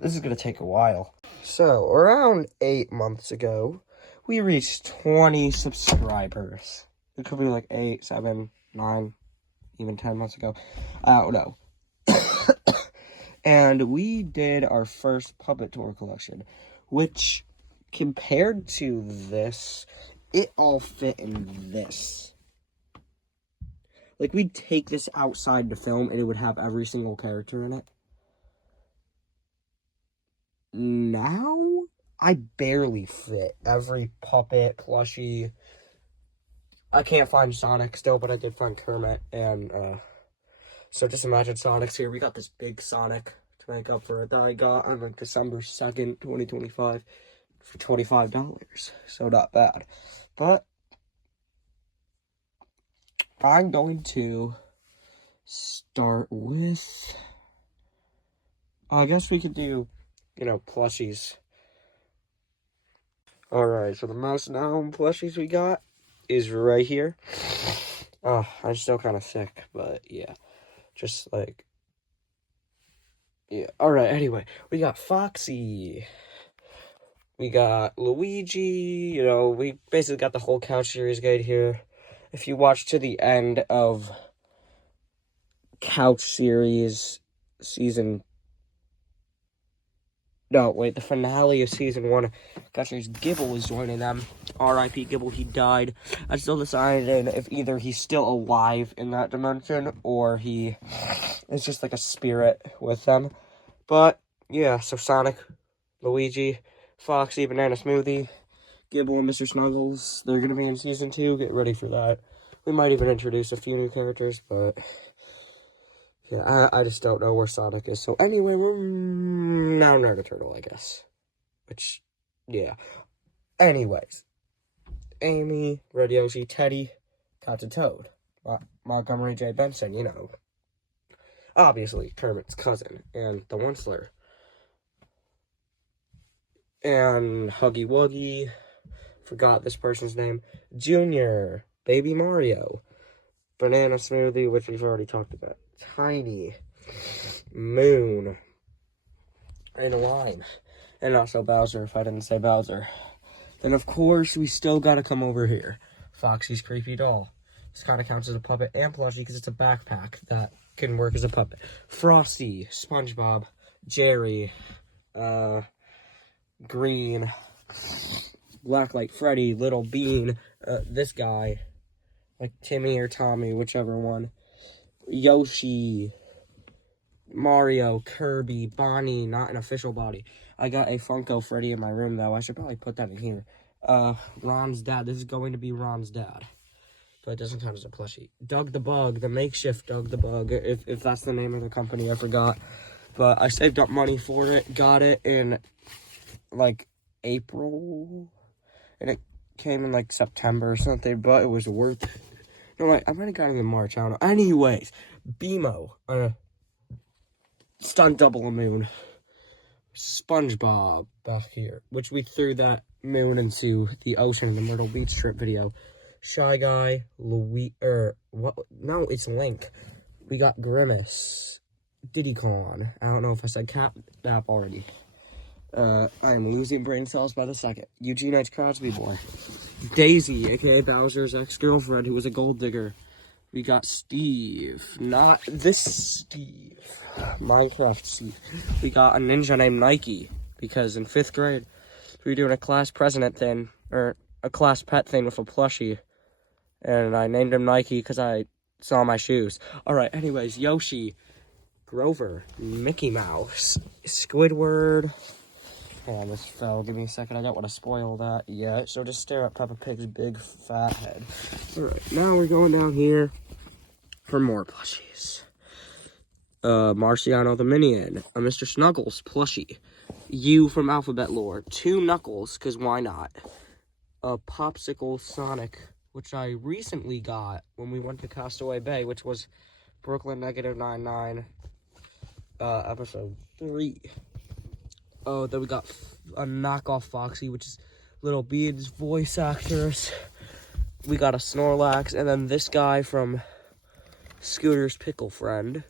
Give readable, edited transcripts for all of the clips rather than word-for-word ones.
This is going to take a while. So, around 8 months ago, we reached 20 subscribers. It could be like 8, 7, 9, even 10 months ago. I don't know. And we did our first puppet tour collection, which, compared to this, it all fit in this. Like, we'd take this outside to film, and it would have every single character in it. Now, I barely fit every puppet, plushie. I can't find Sonic still, but I did find Kermit, and, so just imagine Sonic's here. We got this big Sonic to make up for it that I got on, like, December 2nd, 2025, for $25, so not bad. But I'm going to start with, I guess we could do, plushies. Alright, so the most known plushies we got is right here. Oh, I'm still kind of sick, but yeah. Just like, yeah. Alright, anyway, we got Foxy. We got Luigi. We basically got the whole Couch Series guide here. If you watch to the end of Couch Series the finale of season 1, Couch Series, Gibble is joining them. R.I.P. Gibble, he died. I still decided if either he's still alive in that dimension or he is just like a spirit with them. But, yeah, so Sonic, Luigi, Foxy, Banana Smoothie, Gibble, and Mr. Snuggles, they're going to be in season 2. Get ready for that. We might even introduce a few new characters, but yeah, I just don't know where Sonic is. So anyway, we're now Nerda Turtle, I guess. Which, yeah. Anyways, Amy, Red Yoshi, Teddy, Captain Toad, Montgomery J. Benson, obviously Kermit's cousin, and the Onceler, and Huggy Wuggy, forgot this person's name, Junior, Baby Mario, Banana Smoothie, which we've already talked about, Tiny, Moon, and Lime, and also Bowser, if I didn't say Bowser. Then, of course, we still gotta come over here. Foxy's creepy doll. This kind of counts as a puppet and plushie because it's a backpack that can work as a puppet. Frosty, SpongeBob, Jerry, Green, Blacklight Freddy, Little Bean, this guy, like Timmy or Tommy, whichever one, Yoshi, Mario, Kirby, Bonnie, not an official body. I got a Funko Freddy in my room, though. I should probably put that in here. Ron's dad. This is going to be Ron's dad. But it doesn't count as a plushie. Doug the Bug, the makeshift Doug the Bug, if that's the name of the company, I forgot. But I saved up money for it, got it in, like, April, and it came in, like, September or something, but it was worth it. No, I might have got it in March, I don't know. Anyways, BMO, Stunt Double a Moon, SpongeBob back here, which we threw that moon into the ocean in the Myrtle Beach trip video. Shy Guy, it's Link. We got Grimace, Diddy Kong. I don't know if I said Cap already. I'm losing brain cells by the second. Eugene H. Crosby boy. Daisy, aka Bowser's ex-girlfriend, who was a gold digger. We got Steve, not this Steve, Minecraft Steve. We got a ninja named Nike, because in 5th grade, we were doing a class president thing, or a class pet thing with a plushie, and I named him Nike because I saw my shoes. Alright, anyways, Yoshi, Grover, Mickey Mouse, Squidward. Hold on, this fell. Give me a second. I don't want to spoil that yet. So just stare at Peppa Pig's big fat head. Alright, now we're going down here for more plushies. Marciano the Minion, a Mr. Snuggles plushie, You from Alphabet Lore, 2 Knuckles, because why not? A Popsicle Sonic, which I recently got when we went to Castaway Bay, which was Brooklyn -99, episode 3. Oh, then we got a knockoff Foxy, which is Little Bean's voice actors. We got a Snorlax, and then this guy from Scooter's Pickle Friend.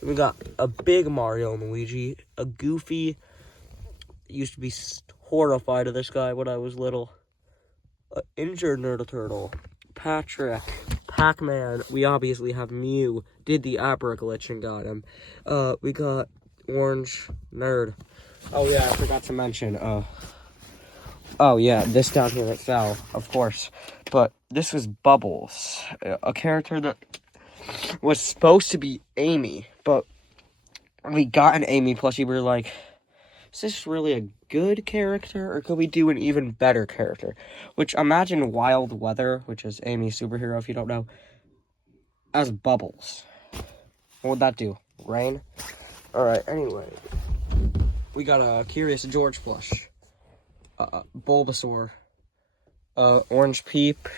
And we got a big Mario and Luigi, a Goofy, used to be horrified of this guy when I was little. Injured Nerd Turtle. Patrick. Pac-Man. We obviously have Mew. Did the Abra glitch and got him. We got Orange Nerd. Oh yeah, I forgot to mention, oh yeah, this down here that fell, of course. But this was Bubbles, a character that was supposed to be Amy, but we got an Amy plushie. We were like, is this really a good character, or could we do an even better character? Which, imagine Wild Weather, which is Amy's superhero, if you don't know, as Bubbles. What would that do? Rain? Alright, anyway. We got a Curious George plush. Bulbasaur. Orange Peep.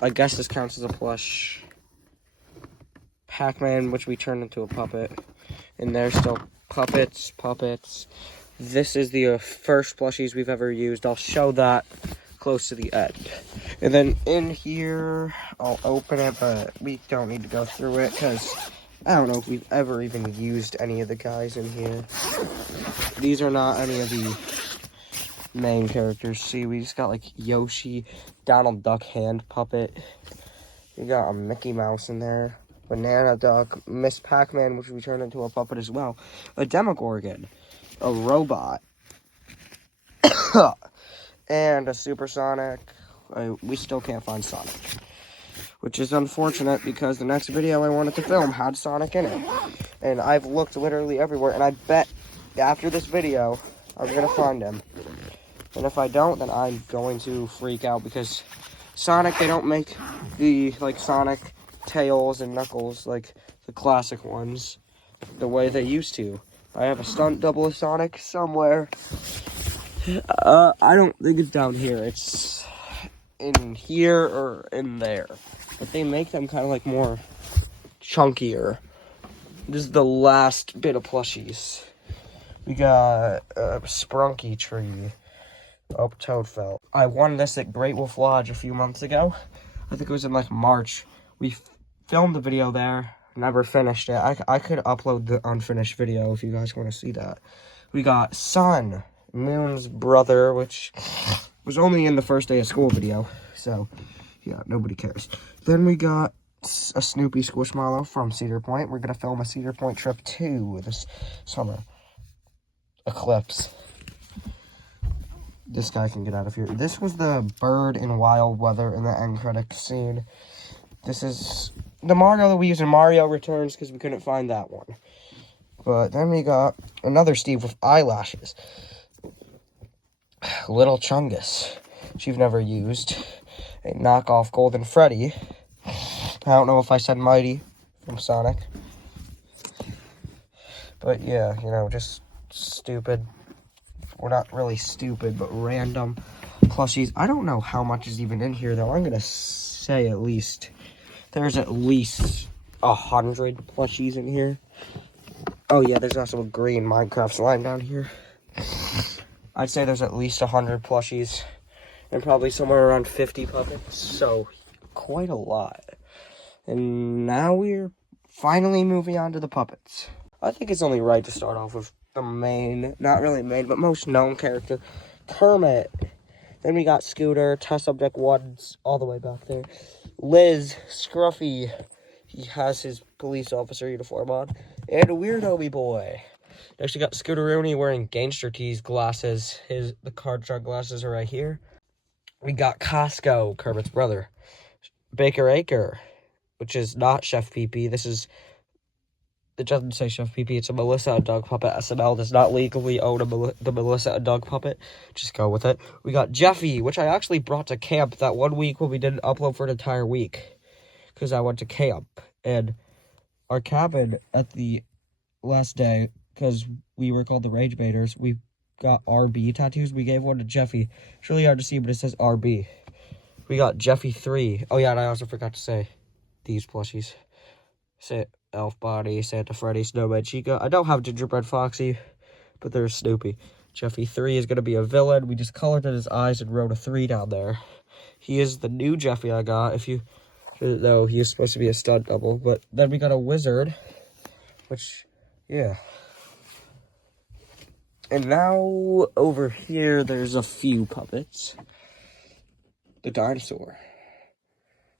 I guess this counts as a plush. Pac-Man, which we turned into a puppet. And there's still puppets. This is the first plushies we've ever used. I'll show that close to the end. And then in here, I'll open it, but we don't need to go through it because I don't know if we've ever even used any of the guys in here. These are not any of the main characters. See, we just got like Yoshi, Donald Duck hand puppet. We got a Mickey Mouse in there. Banana Duck, Miss Pac-Man, which we turned into a puppet as well. A Demogorgon, a robot, and a Supersonic. We still can't find Sonic, which is unfortunate because the next video I wanted to film had Sonic in it. And I've looked literally everywhere, and I bet after this video, I'm going to find him. And if I don't, then I'm going to freak out because Sonic, they don't make the, like, Sonic Tails and Knuckles, like the classic ones, the way they used to. I have a stunt double of Sonic somewhere. I don't think it's down here. It's in here or in there. But they make them kind of like more chunkier. This is the last bit of plushies. We got a Sprunky Tree. Oh, Toadfelt. I won this at Great Wolf Lodge a few months ago. I think it was in like March. We filmed the video there, never finished it. I could upload the unfinished video if you guys want to see that. We got Sun, Moon's brother, which was only in the first day of school video. So, yeah, nobody cares. Then we got a Snoopy Squishmallow from Cedar Point. We're going to film a Cedar Point trip 2 this summer. Eclipse. This guy can get out of here. This was the bird in Wild Weather in the end credits scene. This is the Mario that we use in Mario Returns because we couldn't find that one. But then we got another Steve with eyelashes. Little Chungus, which you've never used. A knockoff Golden Freddy. I don't know if I said Mighty from Sonic. But yeah, you know, just stupid. We're not really stupid, but random plushies. I don't know how much is even in here, though. I'm going to say at least. There's at least 100 plushies in here. Oh, yeah, there's also a green Minecraft slime down here. I'd say there's at least 100 plushies. And probably somewhere around 50 puppets. So, quite a lot. And now we're finally moving on to the puppets. I think it's only right to start off with the main, not really main, but most known character, Kermit. Then we got Scooter, Test Subject 1's all the way back there. Liz, Scruffy, he has his police officer uniform on. And Weirdo Boy. Next we got Scooteroonie wearing Gangster Tees glasses. The card shark glasses are right here. We got Costco, Kermit's brother. Baker Acre, which is not Chef PP. It doesn't say Chef PP, it's a Melissa and Doug puppet. SNL does not legally own the Melissa and Doug puppet. Just go with it. We got Jeffy, which I actually brought to camp that one week when we didn't upload for an entire week. Because I went to camp. And our cabin at the last day, because we were called the Rage Baiters, we got RB tattoos. We gave one to Jeffy. It's really hard to see, but it says RB. We got Jeffy 3. Oh yeah, and I also forgot to say these plushies. Say Elf Body, Santa Freddy, Snowman Chica. I don't have Gingerbread Foxy, but there's Snoopy. Jeffy 3 is going to be a villain. We just colored in his eyes and wrote a 3 down there. He is the new Jeffy I got. If you didn't know, he was supposed to be a stunt double. But then we got a Wizard, which, yeah. And now, over here, there's a few puppets. The dinosaur.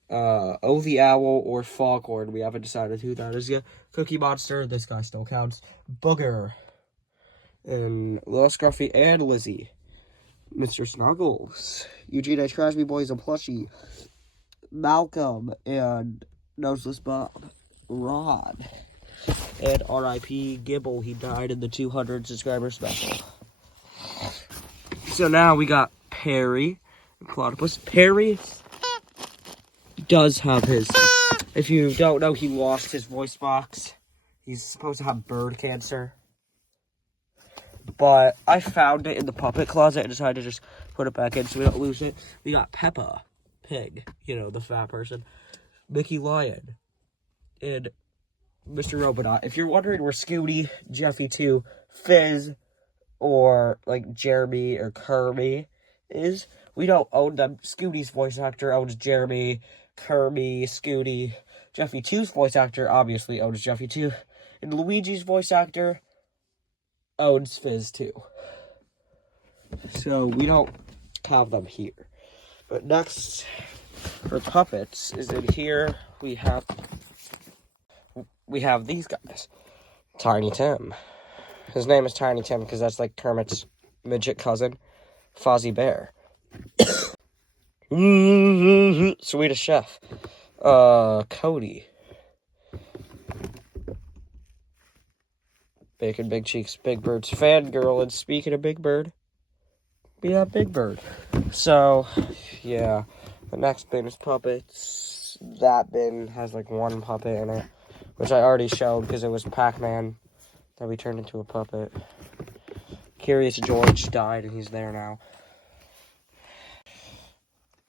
The Owl or Foghorn. We haven't decided who that is yet. Cookie Monster. This guy still counts. Booger. And Little Scruffy and Lizzie. Mr. Snuggles. Eugene H. Crosby Boys a plushie. Malcolm and Noseless Bob. Rod. And R.I.P. Gibble. He died in the 200 subscriber special. So now we got Perry and Platypus. Perry does have his... If you don't know, he lost his voice box. He's supposed to have bird cancer. But I found it in the puppet closet and decided to just put it back in so we don't lose it. We got Peppa Pig, you know, the fat person. Mickey Lion. And Mr. Robot. If you're wondering where Scooty, Jeffy 2, Fizz, or like Jeremy or Kirby is, we don't own them. Scooty's voice actor owns Jeremy, Kirby, Scooty. Jeffy 2's voice actor obviously owns Jeffy 2. And Luigi's voice actor owns Fizz 2. So we don't have them here. But next, for puppets, is in here we have these guys. Tiny Tim. His name is Tiny Tim because that's like Kermit's midget cousin, Fozzie Bear. Swedish Chef. Cody. Bacon, Big Cheeks, Big Bird's Fangirl. And speaking of Big Bird, we have Big Bird. So, yeah. The next bin is puppets. That bin has like one puppet in it, which I already showed because it was Pac-Man that we turned into a puppet. Curious George died and he's there now.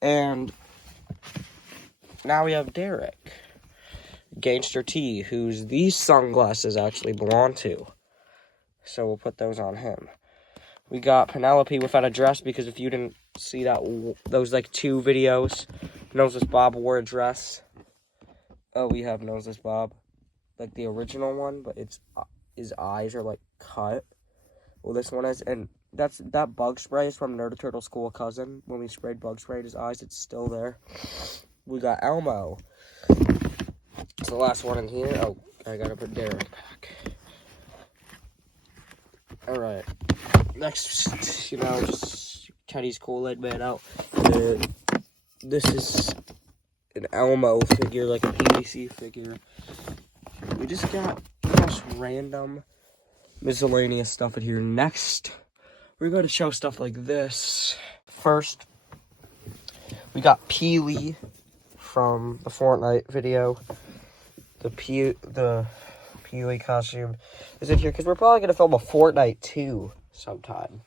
And now we have Derek. Gangster T, whose these sunglasses actually belong to. So we'll put those on him. We got Penelope without a dress because if you didn't see that, those like 2 videos, Noseless Bob wore a dress. Oh, we have Noseless Bob, like the original one, but his eyes are like cut. Well, this one is, and that bug spray is from Nerd Turtle School Cousin. When we sprayed bug spray in his eyes, it's still there. We got Elmo. It's the last one in here. Oh, I gotta put Derek back. Alright. Next, you know, just Teddy's Kool-Aid Man out. This is an Elmo figure, like a PVC figure. We just got random miscellaneous stuff in here. Next, we're going to show stuff like this. First, we got Peely from the Fortnite video. The Peely costume is in here because we're probably going to film a Fortnite 2 sometime.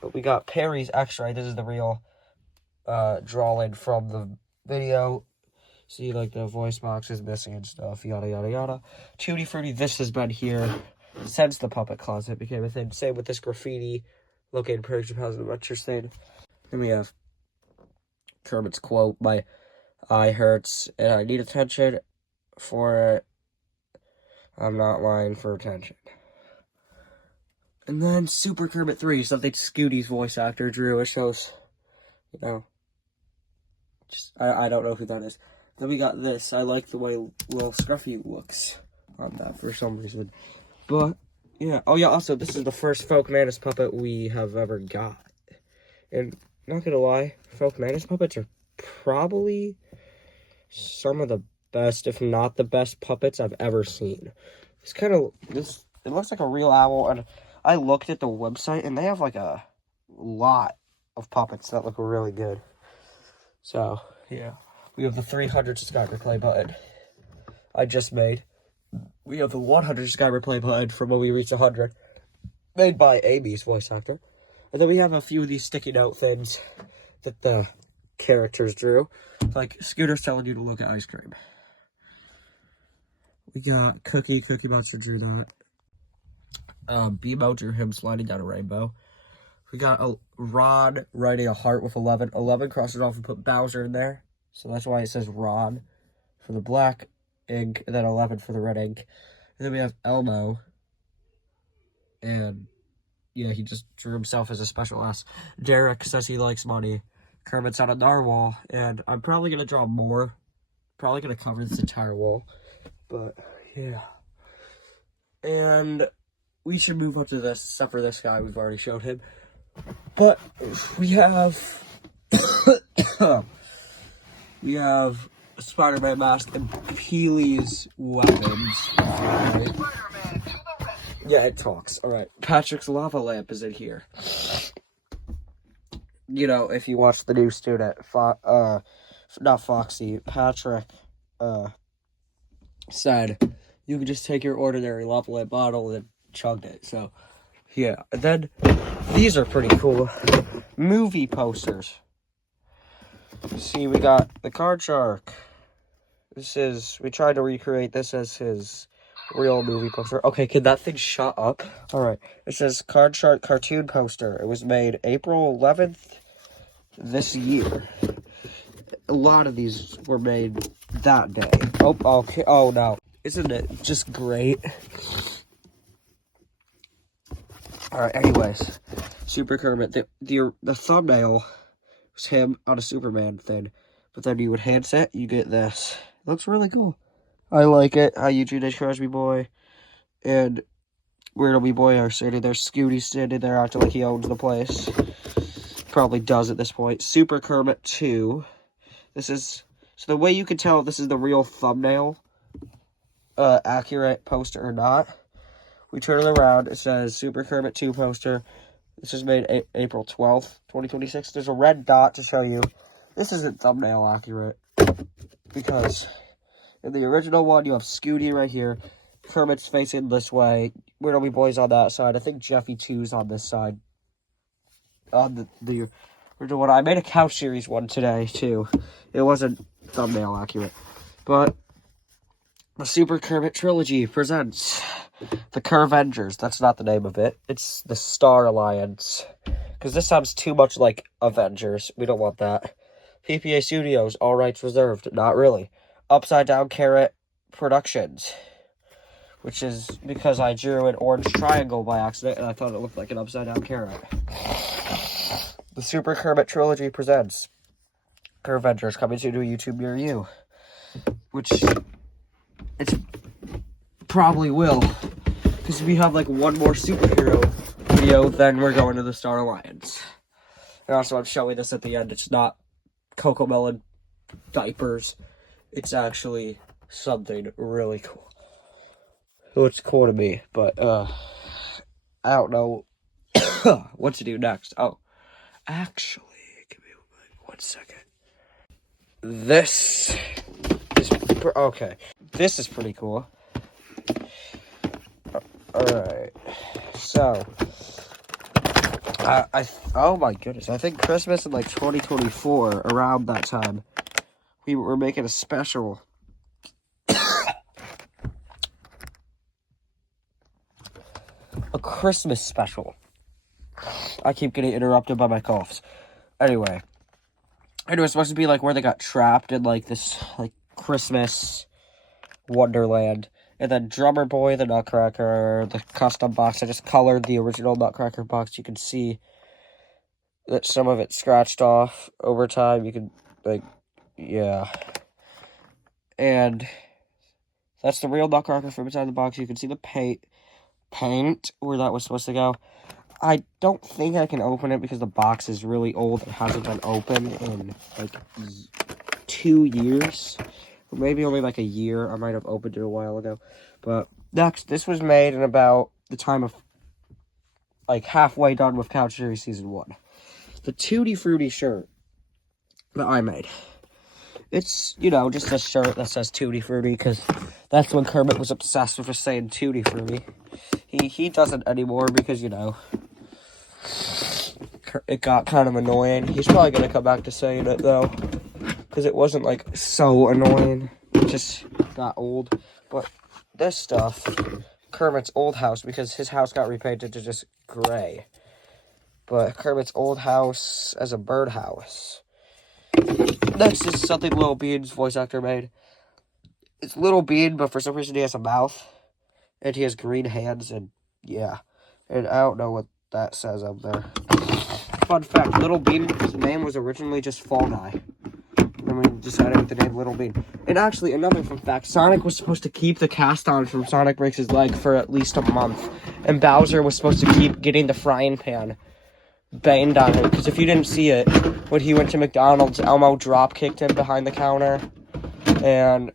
But we got Perry's X-Ray. This is the real drawing from the video. See, like, the voice box is missing and stuff, yada, yada, yada. Tutti Frutti, this has been here since the puppet closet became a thing. Same with this graffiti located in Japan, what you're saying. Then we have Kermit's quote, "My eye hurts and I need attention for it. I'm not lying for attention." And then Super Kermit 3, something Scooty's voice actor drew. It shows, you know, just, I don't know who that is. Then we got this. I like the way Little Scruffy looks on that for some reason. But, yeah. Oh, yeah, also, this is the first Folk Manus puppet we have ever got. And, not gonna lie, Folk Manus puppets are probably some of the best, if not the best, puppets I've ever seen. It's kind of, it looks like a real owl, and I looked at the website, and they have, like, a lot of puppets that look really good. So, yeah. We have the 300 subscriber play button I just made. We have the 100 subscriber play button from when we reached 100, made by Amy's voice actor. And then we have a few of these sticky note things that the characters drew. Like, Scooter's telling you to look at ice cream. We got Cookie Monster drew that. Beemo drew him sliding down a rainbow. We got a Rod writing a heart with 11. 11 crosses off and put Bowser in there. So that's why it says Rod for the black ink, and then 11 for the red ink. And then we have Elmo and yeah, he just drew himself as a special S. Derek says he likes money. Kermit's on a narwhal, and I'm probably gonna draw more. Probably gonna cover this entire wall, but yeah. And we should move up to this, except for this guy, we've already showed him. But we have we have a Spider-Man mask and Peely's weapons. Yeah, it talks. Alright. Patrick's lava lamp is in here. You know, if you watch the new student, not Foxy, Patrick, said you could just take your ordinary lava lamp bottle and chugged it. So, yeah. And then, these are pretty cool. Movie posters. See, we got the Card Shark. We tried to recreate this as his real movie poster. Okay, can that thing shut up? Alright, it says Card Shark cartoon poster. It was made April 11th this year. A lot of these were made that day. Oh, okay. Oh, no. Isn't it just great? Alright, anyways. Super Kermit. The thumbnail was him on a Superman thing. But then you would handset, you get this. It looks really cool. I like it. How Eugene H. Crosby Boy and Weird Al Boy are standing there. Scooty's standing there acting like he owns the place. Probably does at this point. Super Kermit 2. This is... So the way you can tell if this is the real thumbnail, accurate poster or not, we turn it around. It says Super Kermit 2 poster. This is made April 12th, 2026. There's a red dot to show you this isn't thumbnail accurate. Because in the original one, you have Scooty right here. Kermit's facing this way. Weird Al Boy's on that side. I think Jeffy 2's on this side. On the original one. I made a Couch Series one today, too. It wasn't thumbnail accurate. But the Super Kermit Trilogy presents the Kervengers. That's not the name of it. It's the Star Alliance. Because this sounds too much like Avengers. We don't want that. PPA Studios, all rights reserved. Not really. Upside Down Carrot Productions. Which is because I drew an orange triangle by accident and I thought it looked like an upside down carrot. The Super Kermit Trilogy presents Kervengers coming to a YouTube near you. Which it's probably will. Because we have like one more superhero video, then we're going to the Star Alliance. And also I'm showing this at the end. It's not CoComelon diapers. It's actually something really cool. Looks cool to me, but I don't know what to do next. Oh, actually, give me 1 second. This is okay. This is pretty cool. All right, so oh my goodness, I think Christmas in like 2024, around that time, we were making a special. A Christmas special. I keep getting interrupted by my coughs. Anyway, it's supposed to be like where they got trapped in like this like Christmas wonderland. And then Drummer Boy, the Nutcracker, the custom box. I just colored the original Nutcracker box. You can see that some of it scratched off over time. You can, like, yeah. And that's the real Nutcracker from inside the box. You can see the paint where that was supposed to go. I don't think I can open it because the box is really old. It hasn't been opened in like 2 years, or maybe only like a year. I might have opened it a while ago. But next, this was made in about the time of like halfway done with Couch Series Season 1. The Tutti Frutti shirt that I made. It's, you know, just a shirt that says Tutti Frutti because that's when Kermit was obsessed with just saying Tutti Frutti. He doesn't anymore because, you know, it got kind of annoying. He's probably going to come back to saying it, though, because it wasn't, like, so annoying. It just got old. But this stuff, Kermit's old house, because his house got repainted to just gray. But Kermit's old house as a birdhouse. Next is something Little Bean's voice actor made. It's Little Bean, but for some reason he has a mouth. And he has green hands, and yeah. And I don't know what that says up there. Fun fact, Little Bean's name was originally just Fall Guy. Then we decided with the name Little Bean. And actually, another fun fact, Sonic was supposed to keep the cast on from Sonic Breaks His Leg for at least a month. And Bowser was supposed to keep getting the frying pan banged on him. Because if you didn't see it, when he went to McDonald's, Elmo drop kicked him behind the counter. And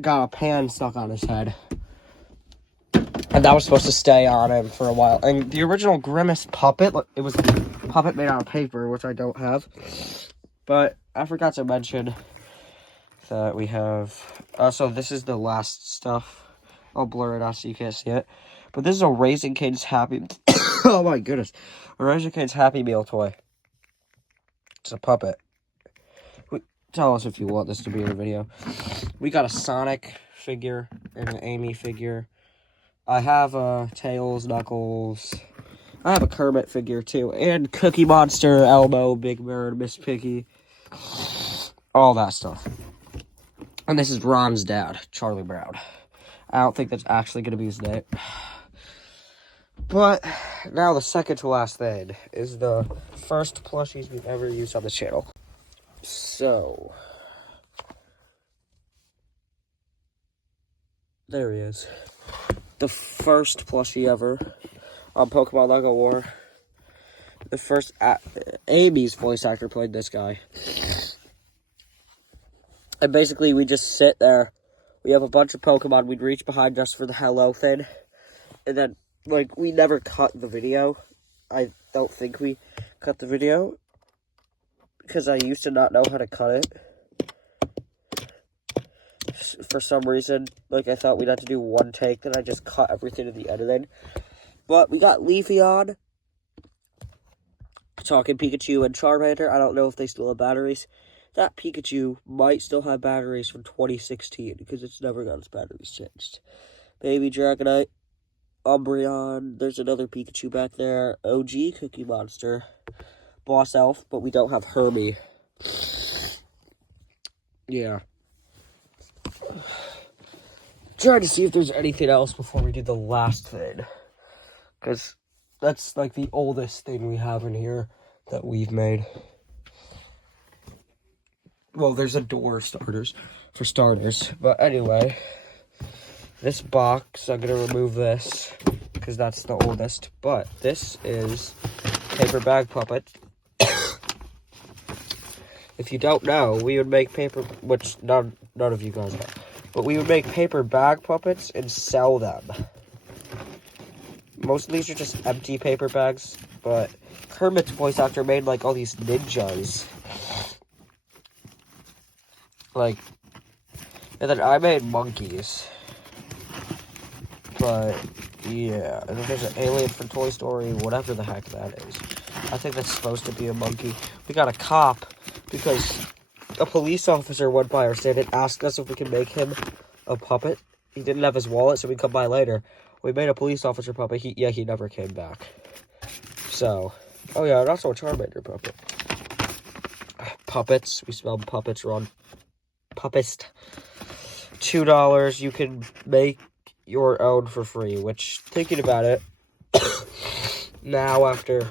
got a pan stuck on his head. And that was supposed to stay on him for a while. And the original Grimace puppet, it was a puppet made out of paper, which I don't have. But I forgot to mention that we have... so this is the last stuff. I'll blur it out so you can't see it. But this is a Raising Cane's Happy... oh my goodness. A Raising Cane's Happy Meal toy. It's a puppet. Tell us if you want this to be in a video. We got a Sonic figure and an Amy figure. I have Tails, Knuckles. I have a Kermit figure too. And Cookie Monster, Elmo, Big Bird, Miss Piggy. All that stuff. And this is Ron's dad, Charlie Brown. I don't think that's actually going to be his name. But now the second to last thing is the first plushies we've ever used on the channel. So, there he is. The first plushie ever on Pokemon Lego War. The first... Amy's voice actor played this guy. And basically, we just sit there. We have a bunch of Pokemon. We'd reach behind us for the hello thing. And then, like, we never cut the video. I don't think we cut the video. Because I used to not know how to cut it. For some reason, like, I thought we'd have to do one take, then I just cut everything in the editing. But we got Leafeon, talking Pikachu and Charmander. I don't know if they still have batteries. That Pikachu might still have batteries from 2016, because it's never got its batteries changed. Baby Dragonite, Umbreon, there's another Pikachu back there, OG Cookie Monster, Boss Elf, but we don't have Hermie. Yeah. Trying to see if there's anything else before we do the last thing. Because that's like the oldest thing we have in here that we've made. Well, there's a door for starters. But anyway, this box, I'm going to remove this because that's the oldest. But this is paper bag puppet. If you don't know, we would make paper, which none of you guys know. But we would make paper bag puppets and sell them. Most of these are just empty paper bags, but Kermit's voice actor made, like, all these ninjas. Like, and then I made monkeys. But, yeah. And then there's an alien from Toy Story, whatever the heck that is. I think that's supposed to be a monkey. We got a cop, because a police officer went by our stand and asked us if we could make him a puppet. He didn't have his wallet, so we'd come by later. We made a police officer puppet. He never came back. So, oh yeah, and also a Charmander puppet. Puppets. We spelled puppets wrong. Puppist. $2. You can make your own for free, which, thinking about it, now after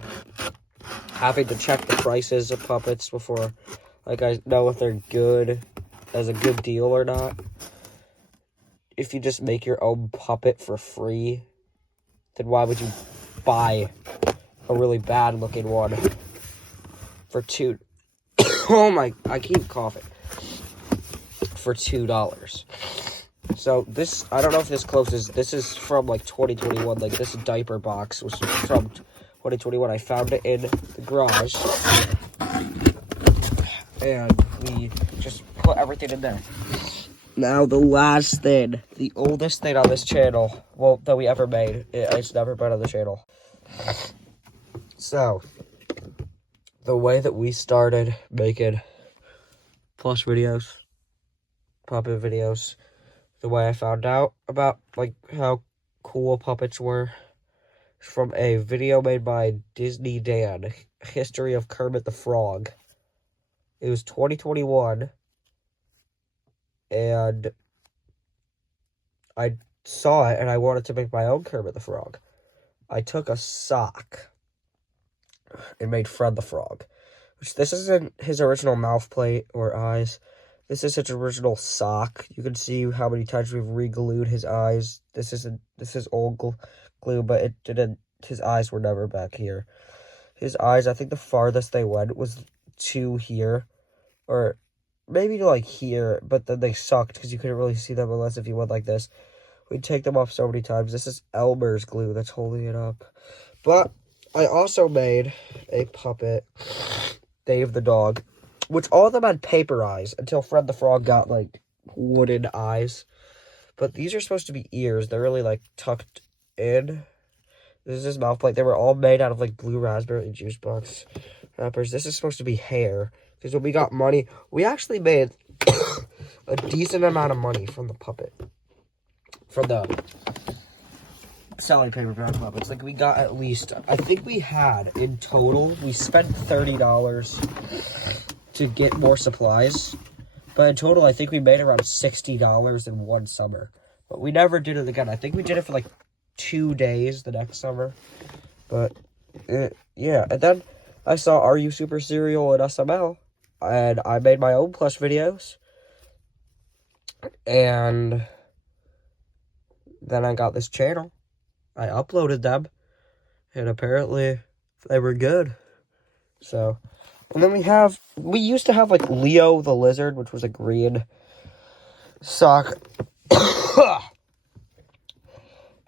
having to check the prices of puppets before, like, I know if they're good, as a good deal or not. If you just make your own puppet for free, then why would you buy a really bad looking one for $2? Oh my, I keep coughing. For $2. So this, I don't know if this closes, this is from like 2021, like this diaper box was from 2021. I found it in the garage. And we just put everything in there. Now, the last thing, the oldest thing on this channel, well, that we ever made. It's never been on the channel. So, the way that we started making plush videos, puppet videos, the way I found out about, like, how cool puppets were, from a video made by Disney Dan, History of Kermit the Frog. It was 2021. And I saw it, and I wanted to make my own Kermit the Frog. I took a sock and made Fred the Frog. Which this isn't his original mouth plate or eyes. This is his original sock. You can see how many times we've re-glued his eyes. This is old glue, but it didn't. His eyes were never back here. His eyes, I think the farthest they went was to here, or maybe to like here, but then they sucked because you couldn't really see them unless if you went like this. We'd take them off so many times. This is Elmer's glue that's holding it up. But I also made a puppet, Dave the dog, which all of them had paper eyes until Fred the Frog got like wooden eyes. But these are supposed to be ears. They're really like tucked in. This is his mouth plate. They were all made out of like blue raspberry juice box wrappers. This is supposed to be hair. Because when we got money, we actually made a decent amount of money from the puppet. From the selling paper brown puppets. Like we got at least, I think we had in total, we spent $30 to get more supplies. But in total, I think we made around $60 in one summer. But we never did it again. I think we did it for like 2 days the next summer. But yeah, and then I saw Are You Super Cereal at SML, and I made my own plush videos, and then I got this channel. I uploaded them, and apparently they were good. So, and then we used to have like Leo the Lizard, which was a green sock.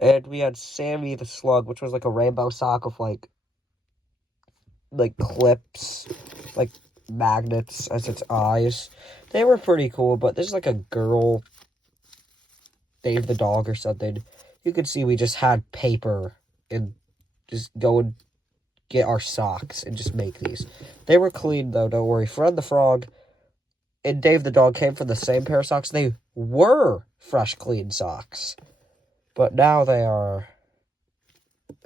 And we had Sammy the Slug, which was like a rainbow sock of like clips, like magnets as its eyes. They were pretty cool, but this is like a girl, Dave the dog or something. You could see we just had paper and just go and get our socks and just make these. They were clean though, don't worry. Fred the Frog and Dave the dog came from the same pair of socks. They were fresh, clean socks. But now they are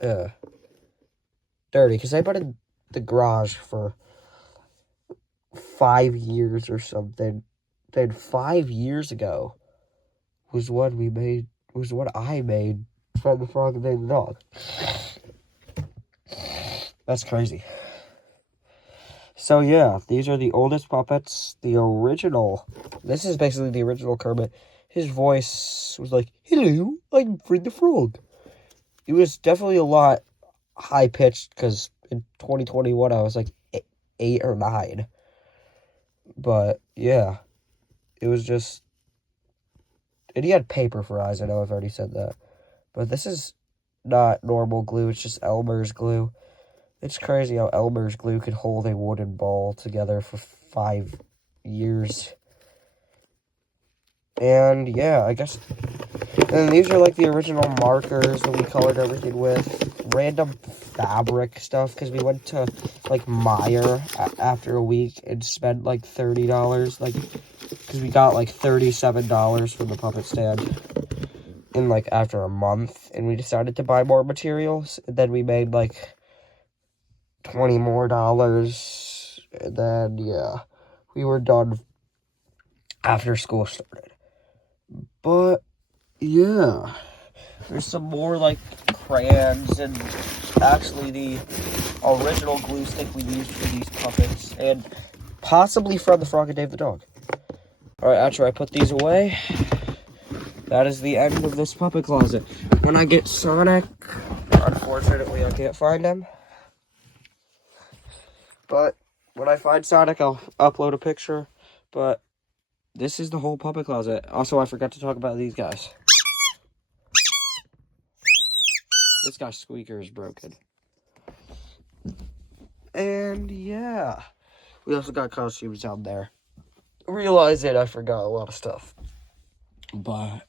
dirty because they've been in the garage for 5 years or something. Then 5 years ago was what I made Fred the Frog and Dave the dog. That's crazy. So yeah, these are the oldest puppets. The original. This is basically the original Kermit. His voice was like, "Hello, I'm Fred the Frog." It was definitely a lot high-pitched because in 2021 I was like 8 or 9. But yeah, it was just... And he had paper for eyes, I know I've already said that. But this is not normal glue, it's just Elmer's glue. It's crazy how Elmer's glue could hold a wooden ball together for 5 years. And yeah, I guess... And these are like the original markers that we colored everything with. Random fabric stuff, because we went to like Meijer after a week and spent like $30. Like, because we got like $37 from the puppet stand in like after a month. And we decided to buy more materials. And then we made like $20 more. And then, yeah, we were done after school started. But yeah, there's some more like crayons and actually the original glue stick we used for these puppets and possibly from the Frog and Dave the dog. Alright, after I put these away, that is the end of this puppet closet. When I get Sonic, unfortunately I can't find him. But when I find Sonic, I'll upload a picture. But this is the whole puppet closet. Also, I forgot to talk about these guys. This guy's squeaker is broken. And yeah, we also got costumes down there. Realizing I forgot a lot of stuff. But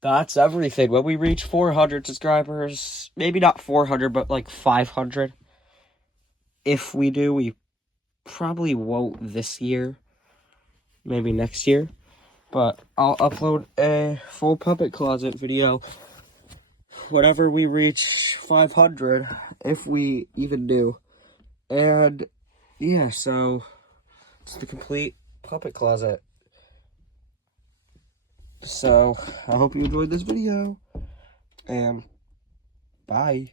that's everything. When we reach 400 subscribers, maybe not 400, but like 500. If we do, we probably won't this year. Maybe next year. But I'll upload a full puppet closet video whenever we reach 500, if we even do. And yeah, so it's the complete puppet closet. So I hope you enjoyed this video, and bye.